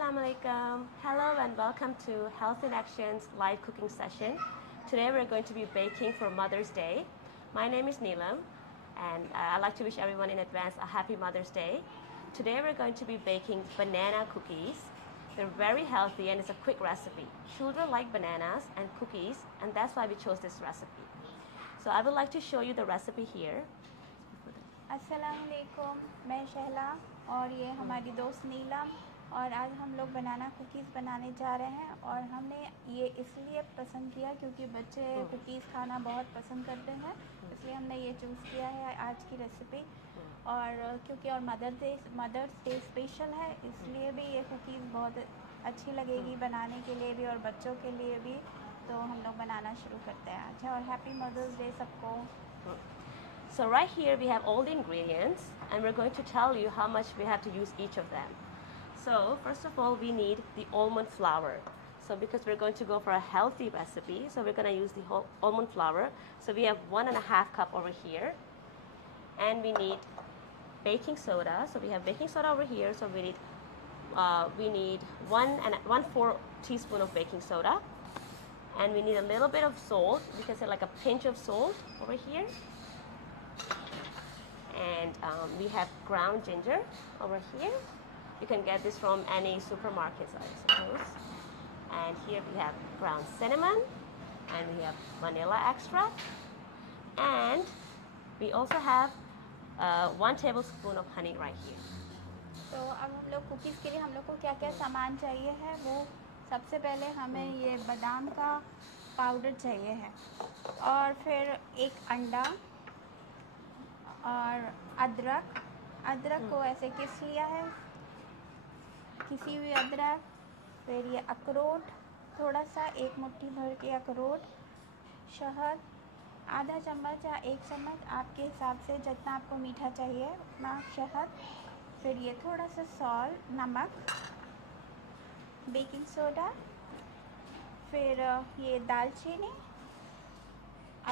Assalamu alaikum. Hello and welcome to Health in Action's live cooking session. Today we're going to be baking for Mother's Day. My name is Neelam and I'd like to wish everyone in advance a happy Mother's Day. Today we're going to be baking banana cookies. They're very healthy and it's a quick recipe. Children like bananas and cookies and that's why we chose this recipe. So I would like to show you the recipe here. अस्सलाम वालेकुम, मैं शहला और ये हमारी दोस्त नीलम और आज हम लोग बनाना कुकीज़ बनाने जा रहे हैं। और हमने ये इसलिए पसंद किया क्योंकि बच्चे कुकीज़ खाना बहुत पसंद करते हैं, इसलिए हमने ये चूज़ किया है आज की रेसिपी। और क्योंकि और मदर्स डे स्पेशल है, इसलिए भी ये कुकीज़ बहुत अच्छी लगेगी बनाने के लिए भी और बच्चों के लिए भी। तो हम लोग बनाना शुरू करते हैं आज। और हैप्पी मदर्स डे सबको। So right here we have all the ingredients and we're going to tell you how much we have to use each of them. So first of all we need the almond flour. So because we're going to go for a healthy recipe, so we're going to use the whole almond flour. So we have 1.5 cup over here. And we need baking soda. So we have baking soda over here. So we need 1/4 teaspoon of baking soda. And we need a little bit of salt. We can say like a pinch of salt over here. And we have ground ginger over here. You can get this from any supermarkets, I suppose. And here we have ground cinnamon, and we have vanilla extract, and we also have 1 tablespoon of honey right here. तो अब हम लोग cookies के लिए हम लोग को क्या क्या सामान चाहिए है, वो सबसे पहले हमें ये बादाम का पाउडर चाहिए है, और फिर एक अंडा और अदरक को ऐसे किस लिया है, किसी भी अदरक। फिर ये अखरोट थोड़ा सा, 1 मुट्ठी भर के अखरोट, शहद आधा चम्मच या 1 चम्मच आपके हिसाब से जितना आपको मीठा चाहिए उतना शहद। फिर ये थोड़ा सा सॉल्ट, नमक, बेकिंग सोडा, फिर ये दालचीनी,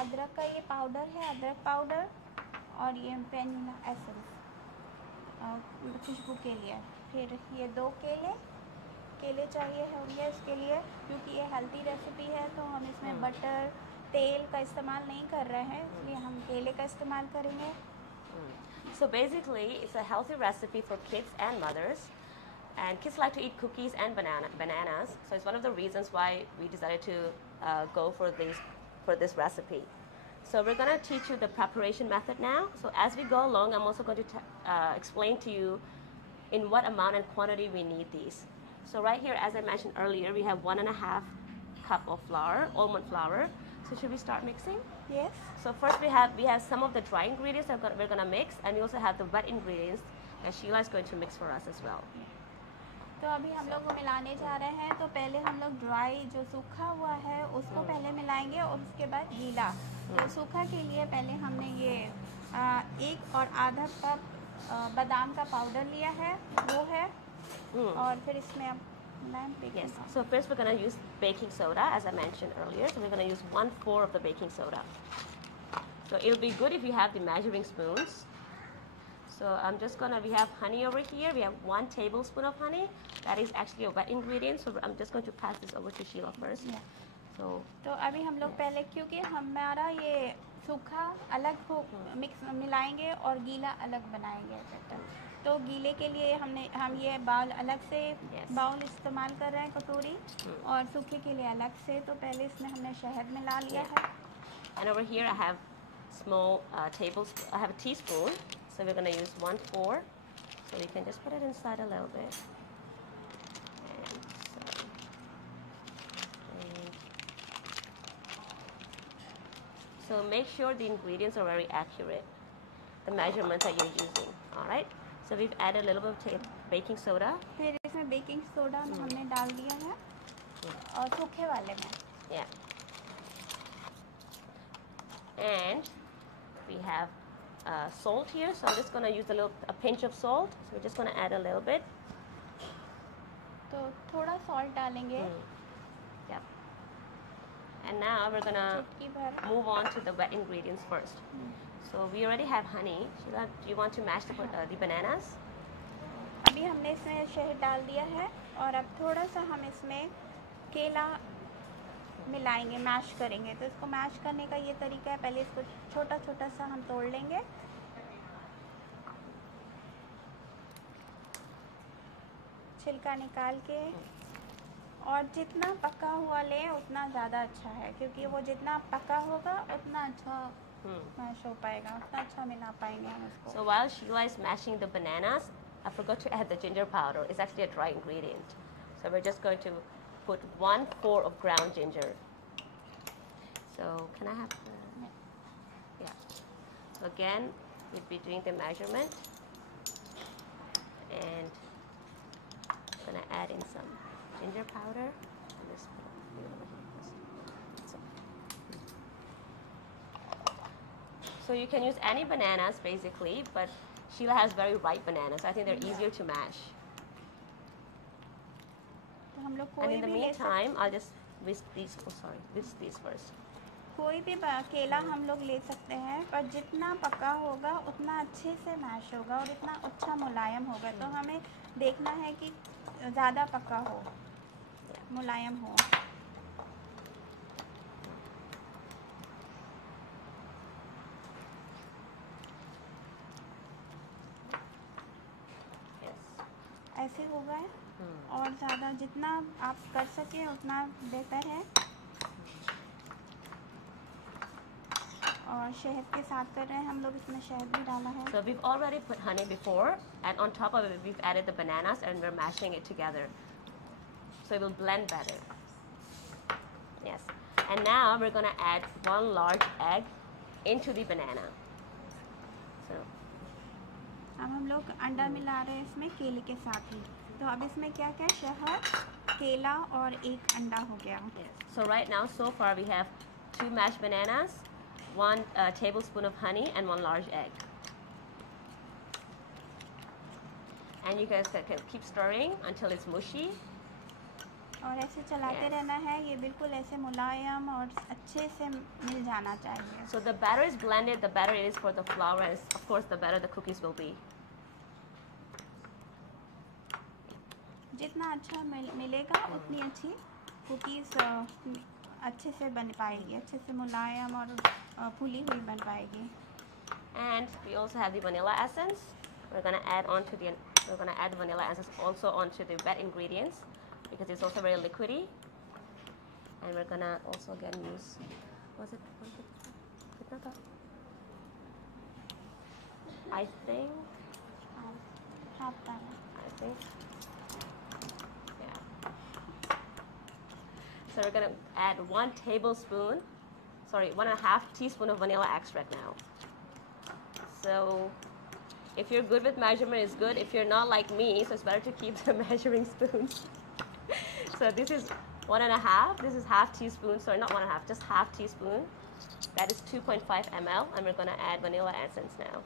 अदरक का ये पाउडर है, अदरक पाउडर, और ये वेनिला एसेंस खुशबू के लिए। फिर ये 2 केले चाहिए होंगे इसके लिए, क्योंकि ये हेल्दी रेसिपी है तो हम इसमें बटर तेल का इस्तेमाल नहीं कर रहे हैं, इसलिए हम केले का इस्तेमाल करेंगे। So basically it's a healthy recipe for kids and mothers, and kids like to eat cookies and bananas, so it's one of the reasons why we decided to go for this recipe. So we're going to teach you the preparation method now. So as we go along, I'm also going to explain to you in what amount and quantity we need these. So right here, as I mentioned earlier, we have 1.5 cup of flour, almond flour. So should we start mixing? Yes. So first we have some of the dry ingredients that we're going to mix, and we also have the wet ingredients that Sheila is going to mix for us as well. तो अभी हम लोग वो मिलाने जा रहे हैं। तो पहले हम लोग ड्राई जो सूखा हुआ है उसको पहले मिलाएंगे और उसके बाद गीला। तो सूखा के लिए पहले हमने ये 1 और आधा कप बादाम का पाउडर लिया है, वो है। और फिर इसमें अब Yes. So first we're going to use baking soda, as I mentioned earlier. So we're going to use 1/4 of the baking soda. So it'll be good if you have the measuring spoons. So we have honey over here. We have 1 tablespoon of honey. That is actually a wet ingredient. So I'm just going to pass this over to Sheila first. Yeah. तो अभी हम लोग पहले, क्योंकि हमारा ये सूखा अलग मिक्स मिलाएंगे और गीला अलग बनाएंगे। तो गीले के लिए हम ये बाउल अलग से बाउल इस्तेमाल कर रहे हैं, कटोरी, और सूखे के लिए अलग से। तो पहले इसमें हमने शहद मिला लिया है। And over here I have small tablespoon. I have a teaspoon. So we're going to use 1/4. So we can just put it inside a little bit. So make sure the ingredients are very accurate, the measurements that you're using. All right. So we've added a little bit of baking soda. फिर इसमें baking soda हमने डाल दिया है, और सूखे वाले में। Yeah. And we have salt here. So I'm just going to use a pinch of salt. So we're just going to add a little bit. तो थोड़ा सॉल्ट डालेंगे। Yep. And now we're going to move on to the wet ingredients first. So we already have honey. Sheila, do you want to mash the bananas? अभी हमने इसमें शहद डाल दिया है और अब थोड़ा सा हम इसमें केला मिलाएंगे, मैश करेंगे। तो इसको मैश करने का ये तरीका है, पहले इसको छोटा छोटा सा हम तोड़ लेंगे। छिलका निकाल के, और जितना पका हुआ लें उतना ज़्यादा अच्छा है, क्योंकि वो जितना पका होगा उतना अच्छा मैश हो पाएगा, उतना अच्छा मिला पाएंगे हम इसको। So while Sheila is mashing the bananas, I forgot to add the ginger powder. It's actually a dry ingredient. So we're just going to put 1/4 of ground ginger. So can I have the... Yeah. So again, we'll be doing the measurement. And I'm going to add in some ginger powder. And this So you can use any bananas basically, but Sheila has very ripe bananas. I think they're easier to mash. तो हम लोग And कोई in the भी ले meantime, I'll just whisk these. Oh, sorry, whisk these first. कोई भी केला हम लोग ले सकते हैं, पर जितना पका होगा उतना अच्छे से मैश होगा और इतना अच्छा मुलायम होगा। तो हमें देखना है कि ज़्यादा पका हो, मुलायम हो। ऐसे होगा है, और ज़्यादा जितना आप कर सकें उतना बेहतर है। और शहद के साथ कर रहे हैं हम लोग, इसमें शहद भी डाला है। So we've already put honey before, and on top of it we've added the bananas, and we're mashing it together. So it will blend better. Yes. And now we're going to add 1 large egg into the banana. So अब हम लोग अंडा मिला रहे हैं इसमें केले के साथ ही। तो अब इसमें क्या क्या, शहद, केला और एक अंडा हो गया। yes. So right now, so far we have 2 mashed bananas, 1 tablespoon of honey, and 1 large egg. And you guys can keep stirring until it's mushy. और ऐसे चलाते Yes. रहना है, ये बिल्कुल ऐसे मुलायम और अच्छे से मिल जाना चाहिए। So the batter is blended, the better it is for the flour, and of course the better the cookies will be. जितना अच्छा मिलेगा उतनी अच्छी कुकीज़ अच्छे से बन पाएगी, अच्छे से मुलायम और फूली हुई बन पाएगी। And we also have the vanilla essence. We're gonna add vanilla essence also onto the wet ingredients because it's also very liquidy. And we're gonna also again use, was it? I think. Yeah. So we're gonna add 1.5 teaspoon of vanilla extract now. So if you're good with measurement, it's good. If you're not like me, so it's better to keep the measuring spoons. So this is 1.5. This is half teaspoon. Sorry, not 1.5, just half teaspoon. That is 2.5 ml, and we're gonna add vanilla essence now.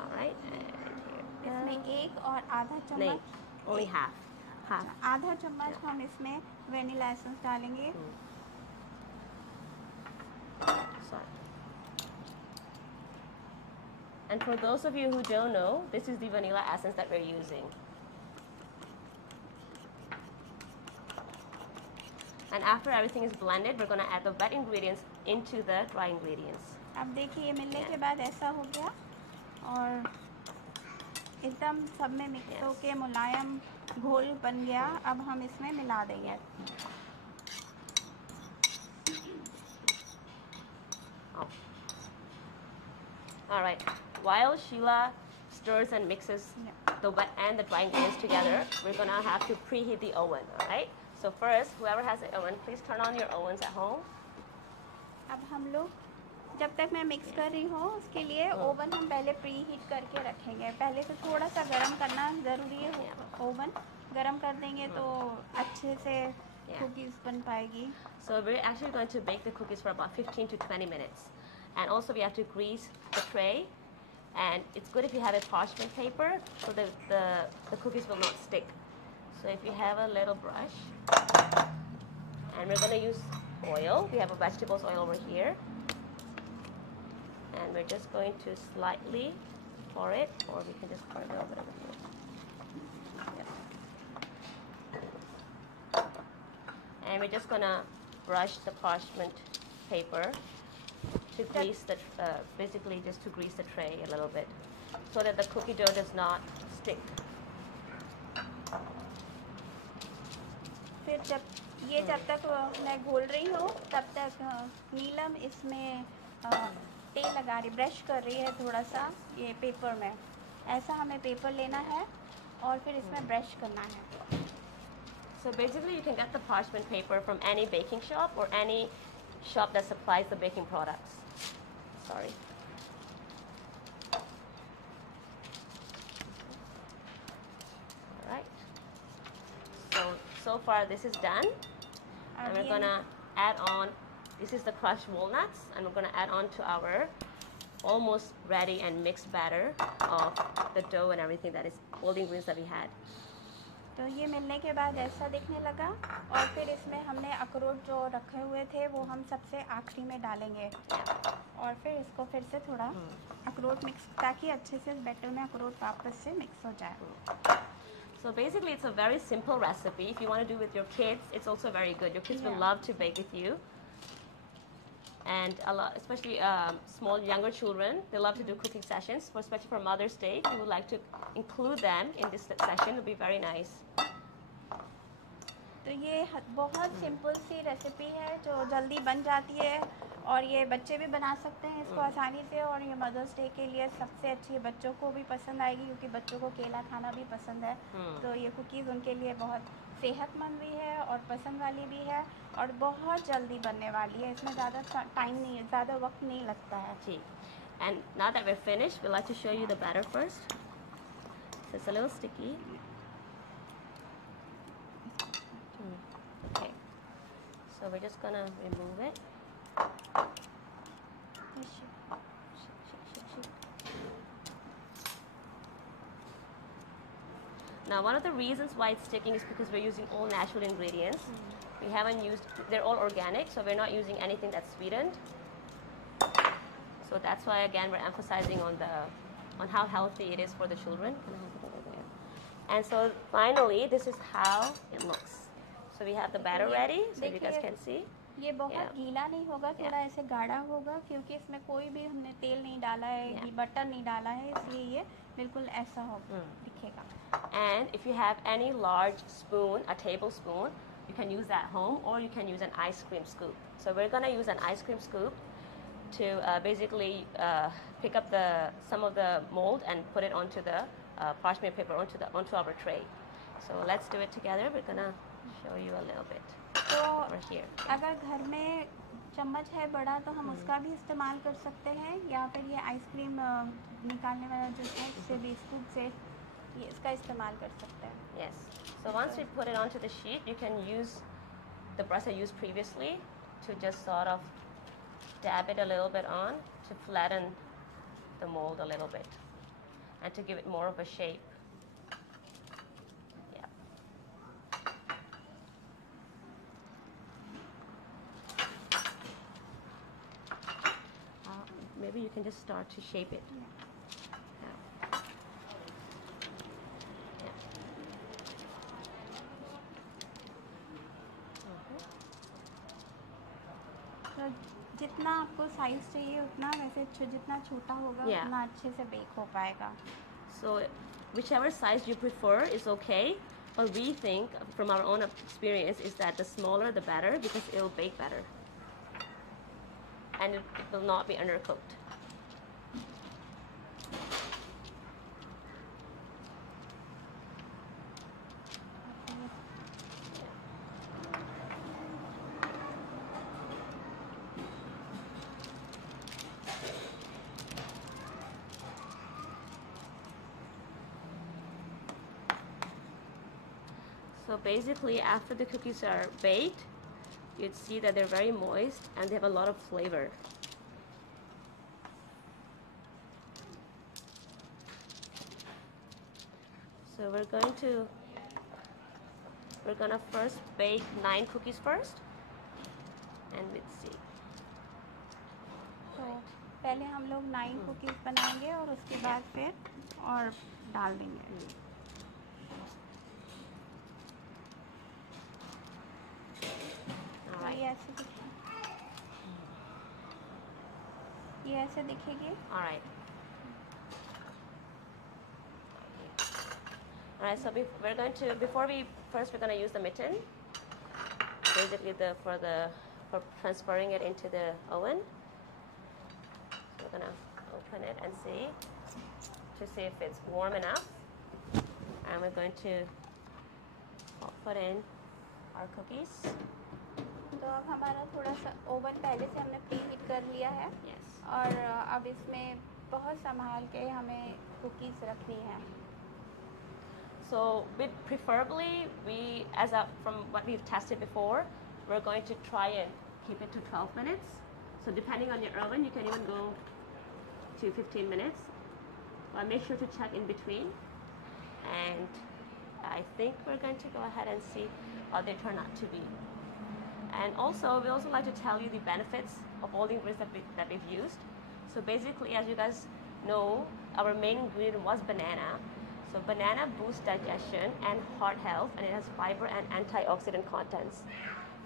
All right. इसमें 1 और आधा No, चम्मच, only half. आधा चम्मच हम इसमें vanilla essence डालेंगे। Sorry. And for those of you who don't know, this is the vanilla essence that we're using. And after everything is blended, we're going to add the wet ingredients into the dry ingredients. अब देखिए, ये मिलने के बाद ऐसा हो गया और एकदम सब में मिक्स होके मुलायम घोल बन गया। अब हम इसमें मिला देंगे। Oh. All right. While Sheila stirs and mixes the wet and the dry ingredients together, we're gonna have to preheat the oven. All right. So first, whoever has an oven, please turn on your ovens at home. अब हम लोग, जब तक मैं mix कर रही हूँ उसके लिए ओवन हम पहले प्री हीट करके रखेंगे। पहले से थोड़ा सा गर्म करना ज़रूरी है। ओवन गर्म कर देंगे तो अच्छे से कुकीज़ बन पाएगी। So we're actually going to bake the cookies for about 15 to 20 minutes. And also we have to grease the tray. And it's good if you have a parchment paper so that the cookies will not stick. So if you have a little brush, and we're going to use oil. We have a vegetables oil over here. And we're just going to slightly pour it, or we can just pour a little bit of it. Yep. And we're just gonna brush the parchment paper to grease the, basically just to grease the tray a little bit, so that the cookie dough does not stick. फिर जब तक मैं घोल रही हूँ तब तक नीलम इसमें तेल लगा रही, ब्रश कर रही है थोड़ा सा ये पेपर में. ऐसा हमें पेपर लेना है और फिर इसमें ब्रश करना है. So basically you can get the parchment paper from any baking shop or any shop that supplies the baking products. Sorry. All right. So far this is done. And we're gonna add on, this is the crushed walnuts, and we're gonna add on to our almost ready and mixed batter of the dough and everything, that is all the ingredients that we had. तो ये मिलने के बाद ऐसा दिखने लगा और फिर इसमें हमने अखरोट जो रखे हुए थे वो हम सबसे आखिरी में डालेंगे और फिर इसको फिर से थोड़ा अखरोट मिक्स, ताकि अच्छे से बैटर में अखरोट वापस से मिक्स हो जाए. So basically it's a very simple recipe. If you want to do with your kids, it's also very good. Your kids will love to bake with you. And a lot, especially small, younger children, they love to do cooking sessions, especially for Mother's Day. If you would like to include them in this session, it would be very nice. तो ये बहुत simple सी recipe है जो जल्दी बन जाती है और ये बच्चे भी बना सकते हैं इसको आसानी से, और ये मदर्स डे के लिए सबसे अच्छी, बच्चों को भी पसंद आएगी क्योंकि बच्चों को केला खाना भी पसंद है. तो ये कुकीज़ उनके लिए बहुत सेहतमंद भी है और पसंद वाली भी है और बहुत जल्दी बनने वाली है. इसमें ज़्यादा टाइम नहीं है, ज़्यादा वक्त नहीं लगता है. जी. And now that we're finished, we'd like to show you the batter first. So it's a little sticky. Okay. So we're just gonna remove it. Now, one of the reasons why it's sticking is because we're using all natural ingredients. We haven't used, they're all organic, so we're not using anything that's sweetened. So that's why, again, we're emphasizing on how healthy it is for the children. And so finally, this is how it looks. So we have the batter ready, so you guys can see. ये बहुत गीला नहीं होगा, थोड़ा ऐसे गाढ़ा होगा क्योंकि इसमें कोई भी हमने तेल नहीं डाला है, बटर नहीं डाला है, इसलिए ये बिल्कुल ऐसा होगा, दिखेगा. And if you have any large spoon, a tablespoon, you can use that home, or you can use an ice cream scoop. So we're gonna use an ice cream scoop to basically pick up some of the mold and put it onto the parchment paper onto our tray. So let's do it together. We're gonna show you a little bit. तो over here. अगर घर में चम्मच है बड़ा तो हम उसका भी इस्तेमाल कर सकते हैं, या फिर ये आइसक्रीम निकालने वाला जो है इससे भी, स्कूप से ये इसका इस्तेमाल कर सकते हैं. Yes. So once we put it onto the sheet, you can use the brush I used previously to just sort of dab it a little bit on to flatten the mold a little bit and to give it more of a shape. Yeah. Maybe you can just start to shape it. तो जितना आपको size चाहिए उतना, वैसे जितना छोटा होगा उतना अच्छे से बेक हो पाएगा. So whichever size you prefer is okay, but we think from our own experience is that the smaller the better, because it will bake better and it will not be undercooked. So basically, after the cookies are baked, you'd see that they're very moist and they have a lot of flavor. So we're gonna first bake 9 cookies first, and let's see. तो पहले हम लोग 9 cookies बनाएंगे और उसके बाद फिर और डाल देंगे। तो ये ऐसे ये ऐसे दिखेगी। Alright. Alright, so we're going to, we're going to use the mitten, basically for transferring it into the oven. So we're going to open it and see if it's warm enough. And we're going to put in our cookies. तो अब हमारा थोड़ा सा oven पहले से हमने pre heat कर लिया है। Yes. और अब इसमें बहुत संभाल के हमें कुकीज़ रखनी है। So preferably, from what we've tested before, we're going to try and keep it to 12 minutes. So depending on your oven, you can even go to 15 minutes. But make sure to check in between. And I think we're going to go ahead and see how they turn out to be. And also, we also like to tell you the benefits of all the ingredients that we've used. So basically, as you guys know, our main ingredient was banana. So banana boosts digestion and heart health, and it has fiber and antioxidant contents.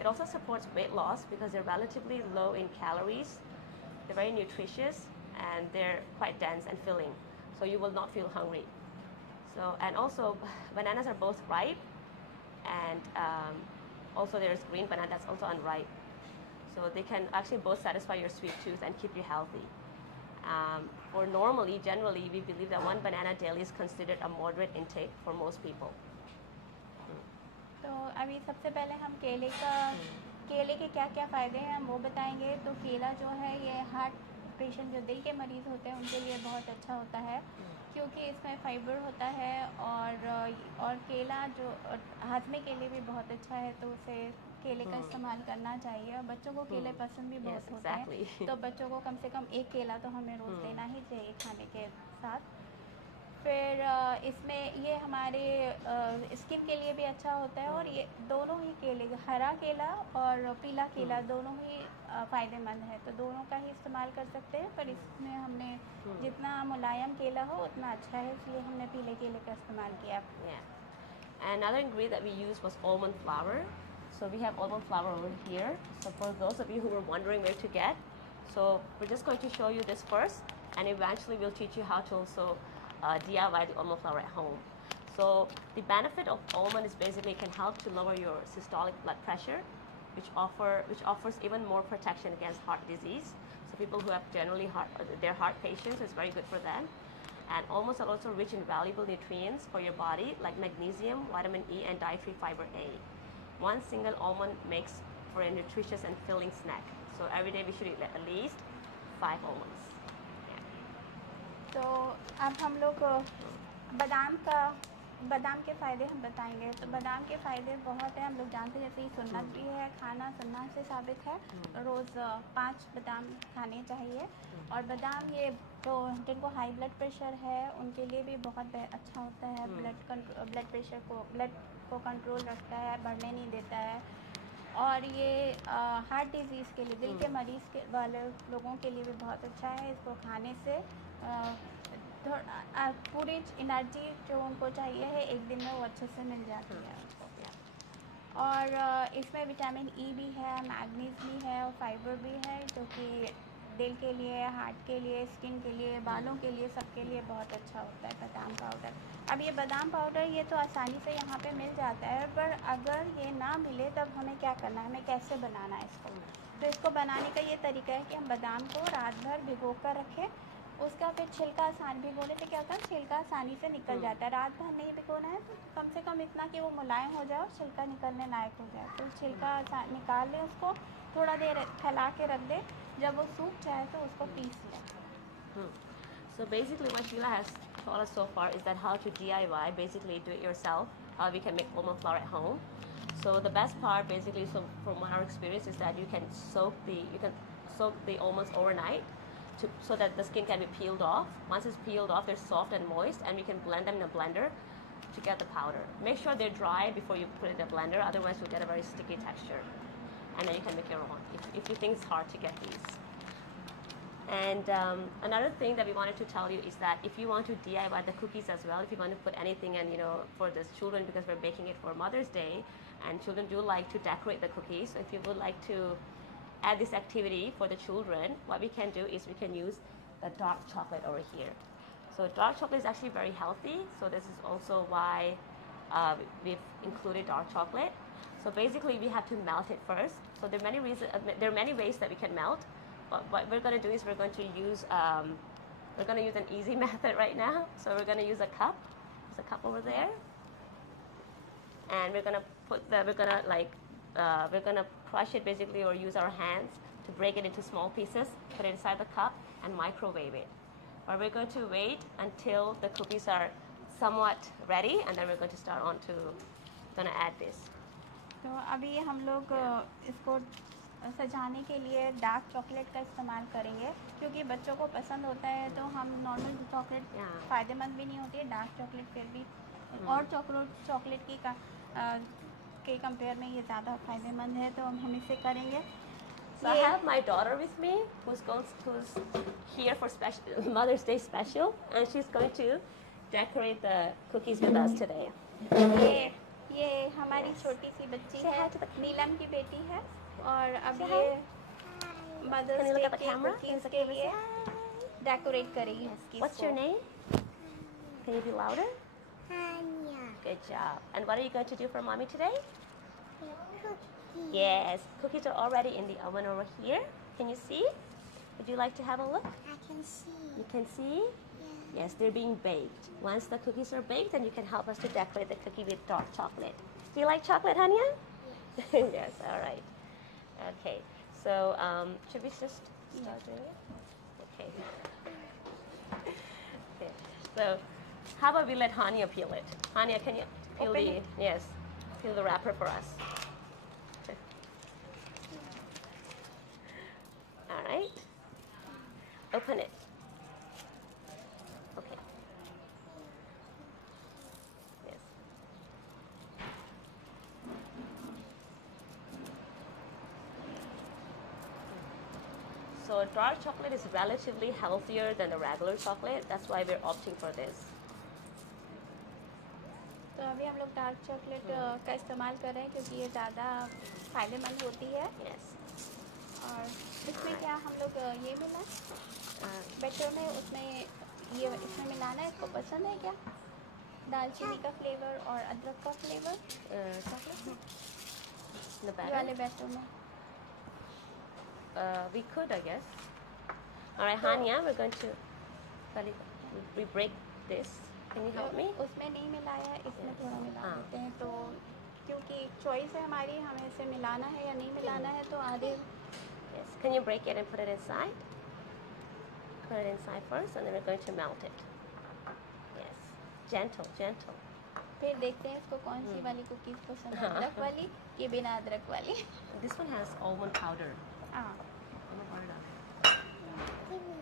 It also supports weight loss because they're relatively low in calories. They're very nutritious, and they're quite dense and filling. So you will not feel hungry. So, and also, bananas are both ripe, and also there's green banana that's also unripe. So they can actually both satisfy your sweet tooth and keep you healthy. Generally, we believe that one banana daily is considered a moderate intake for most people. तो अभी सबसे पहले हम केले के क्या फ़ायदे हैं हम वो बताएंगे। तो केला जो है ये हार्ट पेशेंट जो दिल के मरीज़ होते हैं उनके लिए बहुत अच्छा होता है, क्योंकि इसमें फाइबर होता है और केला जो हाजमे के लिए भी बहुत अच्छा है। तो उसे केले का इस्तेमाल करना चाहिए। और बच्चों को केले पसंद भी बहुत होते हैं, तो बच्चों को कम से कम एक केला तो हमें रोज़ देना ही चाहिए खाने के साथ। फिर इसमें ये हमारे स्किन के लिए भी अच्छा होता है। और ये दोनों ही केले, हरा केला और पीला केला दोनों ही फ़ायदेमंद है, तो दोनों का ही इस्तेमाल कर सकते हैं। पर इसमें हमने जितना मुलायम केला हो उतना अच्छा है, इसलिए हमने पीले केले का इस्तेमाल किया। Another ingredient that we used was almond flour. So we have almond flour over here. So for those of you who were wondering where to get, so we're just going to show you this first, and eventually we'll teach you how to also DIY the almond flour at home. So the benefit of almond is basically it can help to lower your systolic blood pressure, which offers even more protection against heart disease. So people who have generally their heart patients, it's very good for them. And almonds are also rich in valuable nutrients for your body, like magnesium, vitamin E, and dietary fiber A. One single almond makes for a nutritious and filling snack. So every day we should eat at least 5 almonds. तो अब हम लोग बादाम के फ़ायदे हम बताएंगे। तो बादाम के फ़ायदे बहुत हैं, हम लोग जानते हैं। जैसे ही सुन्नत भी है, खाना सुन्नत से साबित है। रोज़ 5 बादाम खाने चाहिए। और बादाम ये तो जिनको हाई ब्लड प्रेशर है उनके लिए भी बहुत अच्छा होता है। ब्लड प्रेशर को कंट्रोल रखता है, बढ़ने नहीं देता है। और ये हार्ट डिजीज़ के लिए, दिल के मरीज़ वाले लोगों के लिए भी बहुत अच्छा है। इसको खाने से पूरी एनर्जी जो उनको चाहिए है एक दिन में वो अच्छे से मिल जाती है। और इसमें विटामिन ई भी है, मैग्नीज भी है और फाइबर भी है, जो कि दिल के लिए, हार्ट के लिए, स्किन के लिए, बालों के लिए, सबके लिए बहुत अच्छा होता है बादाम पाउडर। अब ये बादाम पाउडर ये तो आसानी से यहाँ पे मिल जाता है, पर अगर ये ना मिले तब हमें क्या करना है, हमें कैसे बनाना है इसको। तो इसको बनाने का ये तरीका है कि हम बादाम को रात भर भिगो कर रखें, उसका फिर छिलका आसान भिगोने से क्या होता है, छिलका आसानी से निकल जाता है। रात भर नहीं भिगोना है, तो कम से कम इतना कि वो मुलायम हो जाए और छिलका निकलने लायक हो जाए। तो छिलका निकाल लें, उसको थोड़ा देर फैला के रख दें, जब वो सूख जाए तो उसको पीस लें। So basically what Sheila has taught us so far is that how to DIY, basically do it yourself, how we can make almond flour at home. So the best part basically, so from our experience, is that you can soak the almonds overnight so that the skin can be peeled off. Once it's peeled off, they're soft and moist, and we can blend them in a blender to get the powder. Make sure they're dry before you put it in the blender, otherwise you'll get a very sticky texture. And then you can make your own if you think it's hard to get these. And another thing that we wanted to tell you is that if you want to DIY the cookies as well, if you want to put anything in, for the children, because we're baking it for Mother's Day, and children do like to decorate the cookies. So if you would like to add this activity for the children, what we can do is we can use the dark chocolate over here. So dark chocolate is actually very healthy. So this is also why we've included dark chocolate. So basically, we have to melt it first. So there are many ways that we can melt. But what we're going to do is we're going to use an easy method right now. So we're going to use a cup. There's a cup over there, and we're going to crush it basically, or use our hands to break it into small pieces, put it inside the cup, and microwave it. But we're going to wait until the cookies are somewhat ready, and then we're going to add this. तो अभी हम लोग इसको सजाने के लिए dark chocolate का इस्तेमाल करेंगे, क्योंकि बच्चों को पसंद होता है। तो हम नॉर्मल चॉकलेट फ़ायदेमंद भी नहीं होती है, डार्क चॉकलेट फिर भी और चॉकलेट के कंपेयर में ये ज़्यादा फ़ायदेमंद है, तो हम इसे करेंगे। So I have my daughter with me, who's here for Mother's Day special, and she's going to decorate the cookies with us today. ये हमारी छोटी सी बच्ची है, नीलम की बेटी है, और अब ये मदर्स डे के कुकीज़ के लिए डेकोरेट करेगी। What's your name? Can you be louder? Hanya. Good job. And what are you going to do for mommy today? Cookie. Yes, cookies are already in the oven over here. Can you see? Would you like to have a look? I can see. You can see? Yes, they're being baked. Once the cookies are baked, then you can help us to decorate the cookie with dark chocolate. Do you like chocolate, Hanya? Yes. Yes, all right. Okay, so should we just start doing it? Okay. Okay, so how about we let Hanya peel it? Hanya, can you peel Open the, it. yes, peel the wrapper for us. All right. Open it. Okay. Yes. So dark chocolate is relatively healthier than the regular chocolate. That's why we're opting for this. तो अभी हम लोग dark chocolate का इस्तेमाल कर रहे हैं, क्योंकि ये ज़्यादा फ़ायदेमंद होती है। Yes. और इसमें क्या हम लोग ये मिला बैटर में, इसमें मिलाना है। इसको पसंद है क्या? दालचीनी का फ्लेवर और अदरक का फ्लेवर Chocolate? The ये batter? वाले बैटर में। We could, I guess. All right, Hanya, we're going to we break this. Can you help me? उसमें नहीं मिलाया, इसमें Yes. थोड़ा मिला हाँ. देते हैं। तो क्योंकि चॉइस है हमारी, हमें इसे मिलाना है या नहीं मिलाना है, तो आधे Yes. Can you break it and put it inside? Put it inside first, and then we're going to melt it. Yes. Gentle, gentle. फिर देखते हैं इसको कौन सी वाली कुकीज़ पसंद है, अदरक वाली कि बिना अदरक वाली। This one has almond powder. हाँ, Almond powder on it. Give me.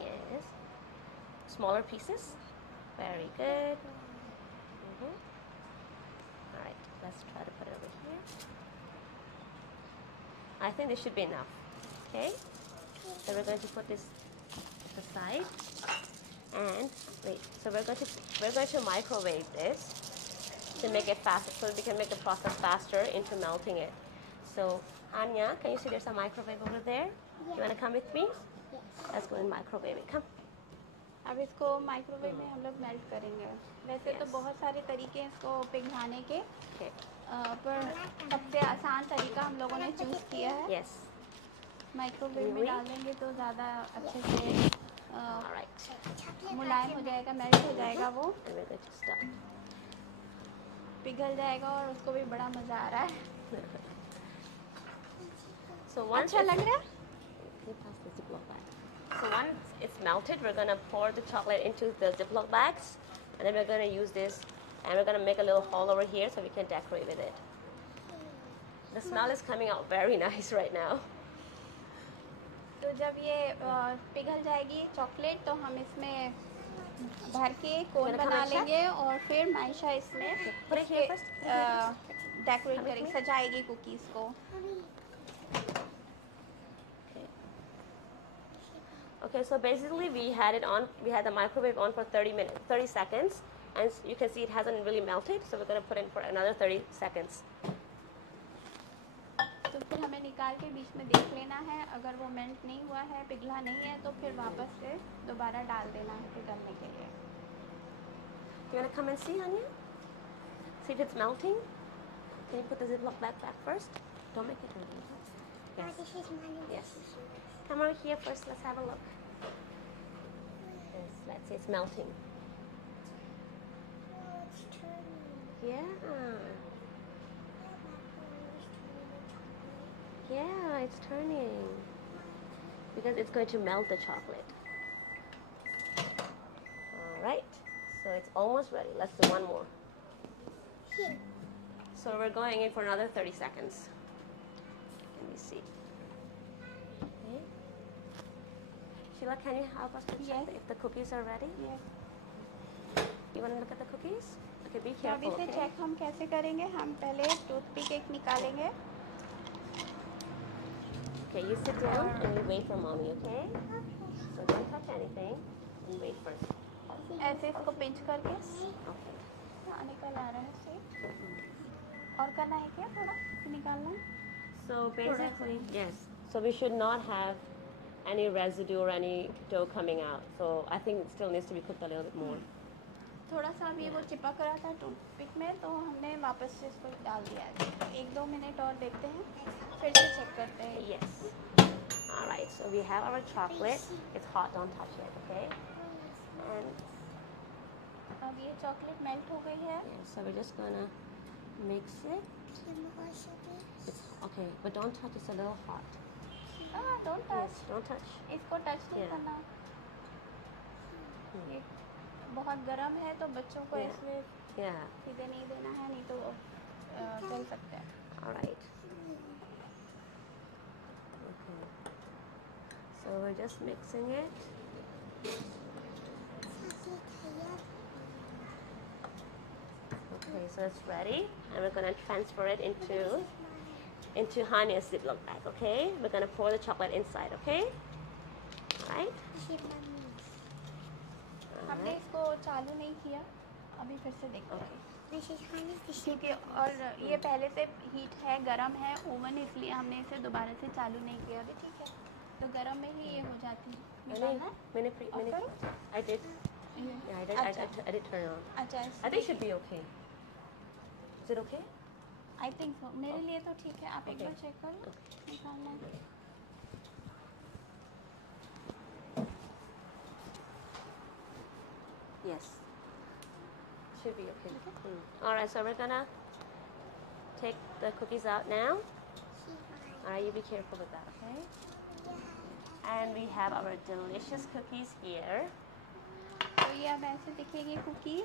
Yes. Smaller pieces. Very good. All right, let's try to put it over here. I think this should be enough. Okay. So we're going to put this aside, and wait. So we're going to microwave this to make it faster, so we can make the process faster into melting it. So Anya, can you see there's a microwave over there? You want to come with me? Yes. Let's go and microwave it. Come. अब इसको microwave में हम लोग melt करेंगे। वैसे तो Yes. बहुत सारे तरीके हैं इसको पिघलाने के, Okay. पर सबसे आसान तरीका हम लोगों ने चूज़ किया है। Yes. माइक्रोवेव में Really? डाल देंगे तो ज़्यादा अच्छे से All right. मुलायम हो जाएगा, मेल्ट हो जाएगा, वो And we're going to stop. पिघल जाएगा और उसको भी बड़ा मज़ा आ रहा है। So once अच्छा लग रहा है? Can you pass the Ziploc bag? So once it's melted, we're gonna pour the chocolate into the Ziploc bags, and then we're gonna use this, and we're gonna make a little hole over here so we can decorate with it. The smell is coming out very nice right now. तो जब ये पिघल जाएगी chocolate, तो हम इसमें भर के कोन Wanna come बना and check? लेंगे और फिर माइशा इसमें Put it here first. Decorate Come with करेंगे, me. सजाएगी कुकीज़ को. Okay. Okay, so basically we had it on, we had the microwave on for 30 seconds, and you can see it hasn't really melted, so we're going to put in for another 30 seconds. तो फिर हमें निकाल के बीच में देख लेना है, अगर वो मेल्ट नहीं हुआ है, पिघला नहीं है, तो फिर वापस से दोबारा डाल देना है पिघलने के लिए. You want to come and see, Anya? See if it's melting? Can you put the Ziploc bag back first? Don't make it really. Yes. This is mine. Yes. Come over here first, let's have a look. Yes, let's see, it's melting. Oh, it's turning. Yeah. Yeah, Yeah, it's turning. Because it's going to melt the chocolate. Alright, so it's almost ready. Let's do one more. here. So we're going in for another 30 seconds. Let me see. Okay. Sheila, can you help us to check Yes. if the cookies are ready? Yes. You want to look at the cookies? Okay, be तो अभी careful, से okay? Check हम कैसे करेंगे, हम पहले toothpick एक निकालेंगे. Okay, you sit down and you wait for mommy, okay? So don't touch anything and wait first. ऐसे इसको पिंच करके. Okay. हाँ, निकल आ रहा है से. और करना है क्या, थोड़ा निकालना है. So basically, yes. So we should not have any residue or any dough coming out. So I think it still needs to be cooked a little bit more. थोड़ा सा अभी वो चिपक रहा था टूथपिक में, तो हमने वापस से इसको डाल दिया है. 1-2 मिनट और देखते हैं, फिर से चेक करते हैं. Yes. All right. So we have our chocolate. It's hot. Don't touch it, okay? And अब ये चॉकलेट मेल्ट हो गई है. yeah, so we're just gonna mix it. It's okay, but don't touch. It's a little hot. हाँ, don't Yes. Touch. Don't touch. इसको touch नहीं Yeah. करना. Hmm. ये बहुत गर्म है, तो बच्चों को Yeah. इसमें Yeah. सीधे नहीं देना है, नहीं तो जल सकते हैं. All right. Okay. So we're just mixing it. Okay, so it's ready, and we're gonna transfer it into Hanya's Ziploc bag. Okay, we're gonna pour the chocolate inside. Okay. All right. All हमने right. इसको चालू नहीं किया, अभी फिर से देखते हैं. This is honey. This is क्योंकि और ये पहले से हीट है, गरम है ओवन, इसलिए हमने इसे दोबारा से चालू नहीं किया. अभी ठीक है, तो गरम में ही ये हो जाती है. निकालना है? Minute. I did. Yeah, I did. I did turn it on. अच्छा, I think it should be okay. Is it okay? I think so. मेरे लिए तो ठीक है, आप एक Okay. बार चेक कर लो. निकालना है. Yes. Should be okay. All right, so we're gonna take the cookies out now. All right, you be careful with that, okay? And we have our delicious cookies here. तो ये अब ऐसे दिखेगी cookie.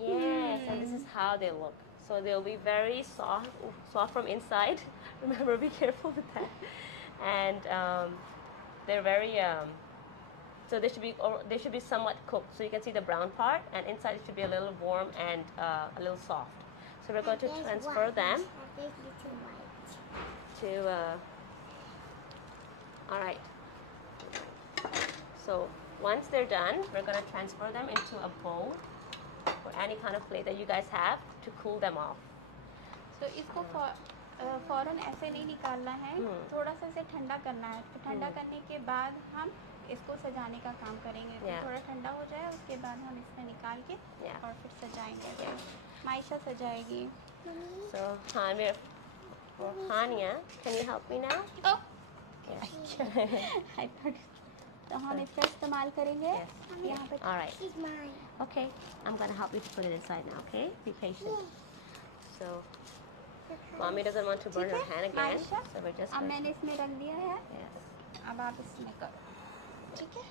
Yes, and this is how they look. So they'll be very soft from inside. Remember, be careful with that. And they're very so they should be somewhat cooked. So you can see the brown part, and inside it should be a little warm and a little soft. So we're going to transfer them to. All right. So once they're done, we're going to transfer them into a bowl or any kind of plate that you guys have to cool them off. तो इसको फ़ौरन ऐसे नहीं निकालना है, थोड़ा सा इसे ठंडा करना है. तो ठंडा करने के बाद हम इसको सजाने का काम करेंगे. तो थोड़ा ठंडा हो जाए, उसके बाद हम इसमें निकाल के और फिर सजाएंगे. Maysha सजाएगी. So Hania, can you help me now? Oh. Yes. तो हम इसका इस्तेमाल करेंगे यहाँ पे. All right. This is mine. Okay, I'm gonna help you to put it inside now. Okay, be patient. So, mommy doesn't want to burn her hand again, Maysha, so we're just. अब Gonna, मैंने इसमें रख दिया है. yes. अब आप इसमें करो. ठीक है.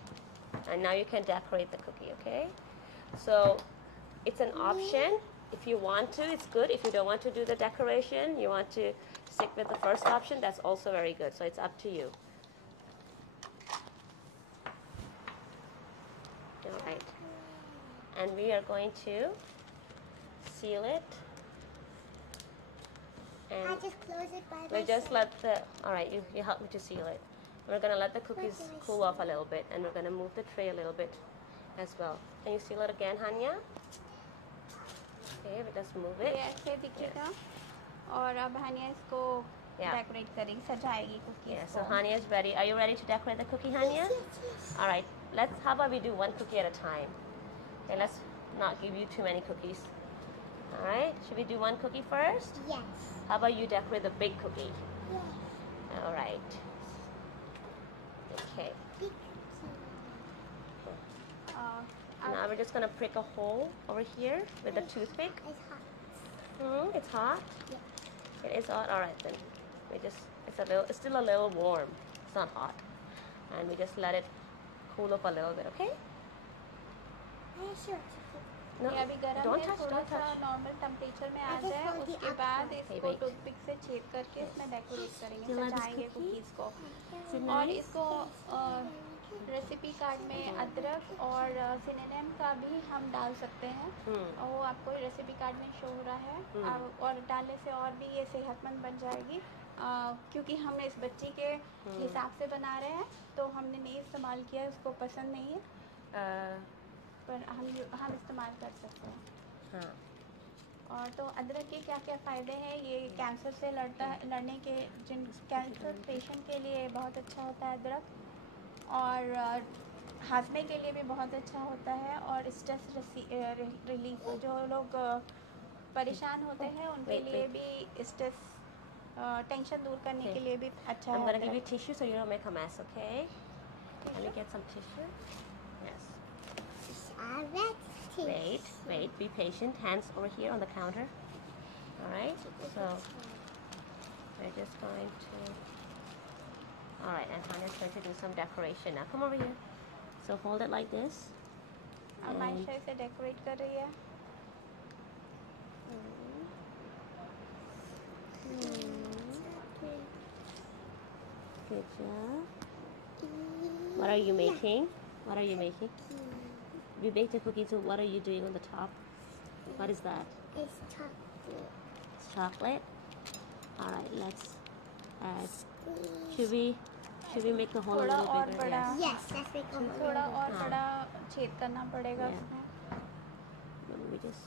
And now you can decorate the cookie. Okay. So, it's an option. If you want to, it's good. If you don't want to do the decoration, you want to stick with the first option, that's also very good. So it's up to you. All right. And we are going to seal it I And just close it by we just myself. let the, all right, you help me to seal it. We're gonna let the cookies cool off a little bit, and we're gonna move the tray a little bit as well. Can you seal it again, Hania? Okay, we just move ये it. ऐसे दिखेगा और अब हानिया इसको Yeah. Decorate करेगी, सजाएगी cookies Yeah, को. so Hania is ready. Are you ready to decorate the cookie, Hania? Yes. All right, how about we do one cookie at a time? Okay, let's not give you too many cookies. All right, should we do one cookie first? Yes. How about you decorate the big cookie? Yes. All right. Okay, Big cookie. now we're just gonna prick a hole over here with a toothpick. It's hot. It's hot. Yeah. It is hot. All right then. It's still a little warm. It's not hot, and we just let it cool up a little bit. Okay? Sure. No, ये अभी गर्म don't है, touch, थोड़ा don't सा touch. Normal temperature में आ I just जाए, want the उसके up बाद one. इसको wait. टूथपिक से छेद करके इसमें डेकोरेट करेंगे, Do you like this सजाएंगे cookie? Cookies को. Is it और nice? इसको रेसिपी कार्ड में अदरक और सिनेमन का भी हम डाल सकते हैं. और वो आपको रेसिपी कार्ड में शो हो रहा है. और डालने से और भी ये सेहतमंद बन जाएगी, क्योंकि हमने इस बच्ची के हिसाब से बना रहे हैं, तो हमने नहीं इस्तेमाल किया, उसको पसंद नहीं है, पर हम इस्तेमाल कर सकते हैं. हाँ. और तो अदरक के क्या क्या फ़ायदे हैं, ये कैंसर से लड़ने के जिन कैंसर पेशेंट के लिए बहुत अच्छा होता है अदरक, और हाजमे के लिए भी बहुत अच्छा होता है, और स्ट्रेस रिलीफ, जो लोग परेशान होते हैं उनके Wait, लिए भी स्ट्रेस टेंशन दूर करने Okay. के लिए भी अच्छा I'm है gonna give you अदरक. tissue so you don't make a mess. Okay? Let me get some tissue. Yes. Wait. Be patient. Hands over here on the counter. All right. So we're just going to. All right, and Hannah's going to do some decoration now. Come over here. So hold it like this. अब मायशा इसे decorate कर रही है. Good job. What are you making? What are you making? You baked a cookie, so what are you doing on the top? What is that? It's chocolate. It's chocolate? Alright, let's add. Squeeze. Should we make the hole a थोड़ा little और bigger? बड़ा. Yes. Yes, let's make a hole. थोड़ा और हाँ. बड़ा छेद करना पड़ेगा Yeah. उसमें. Let me just.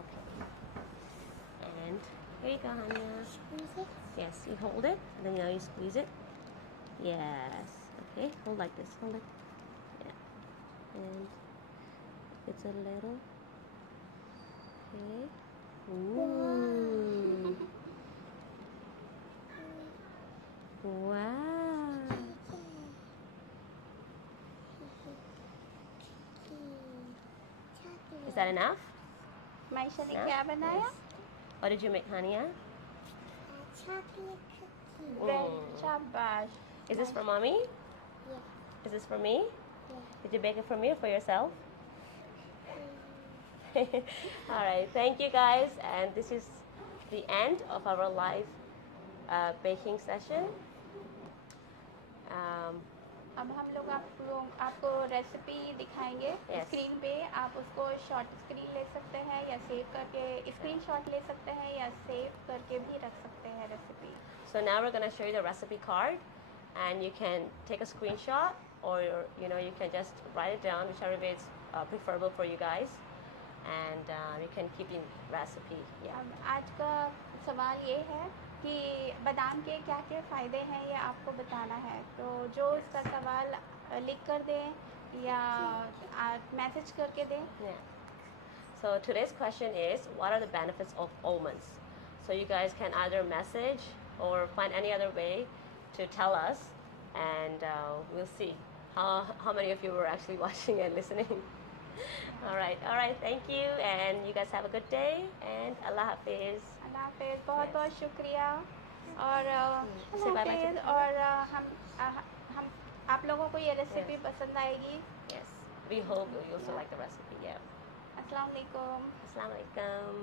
Okay. And here you go, Hania. Squeeze it. Yes, you hold it, and then now you squeeze it. Yes. Okay, hold like this. Hold it. Yeah. And it's a little. Okay. Ooh. Wow. Is that enough? Maysha ने Enough? क्या बनाया? Yes. What did you make, Hania? Chocolate cookie. Bread. Mm. शाबाश. Is this for mommy? Yeah. Is this for me? Yeah. Did you bake it for me or for yourself? All right, thank you guys, and this is the end of our live baking session. अब हम लोग आपको recipe दिखाएंगे. Yes. Screen पे आप उसको short screen ले सकते हैं, या सेव करके स्क्रीन शॉट ले सकते हैं, या सेव करके भी रख सकते हैं recipe. So now we're going to show you the recipe card, and you can take a screenshot, or you can just write it down, whichever way is preferable for you guys, and you can keep in recipe. Yeah. अब आज का सवाल ये है कि बादाम के क्या क्या फ़ायदे हैं, ये आपको बताना है. तो जो इसका सवाल लिख कर दें या मैसेज करके दें. Yeah. So today's question is, what are the benefits of almonds? So you guys can either message or find any other way to tell us, and we'll see how many of you were actually watching and listening. All right. Thank you, and you guys have a good day, and Allah Hafiz. अल्लाह हाफिज़. बहुत बहुत शुक्रिया. और Say bye-bye to हाफिज़. the- और हम आप लोगों को ये रेसिपी पसंद आएगी. Yes, we hope you also like the recipe. Yeah. अस्सलाम वालेकुम. Assalamu alaikum.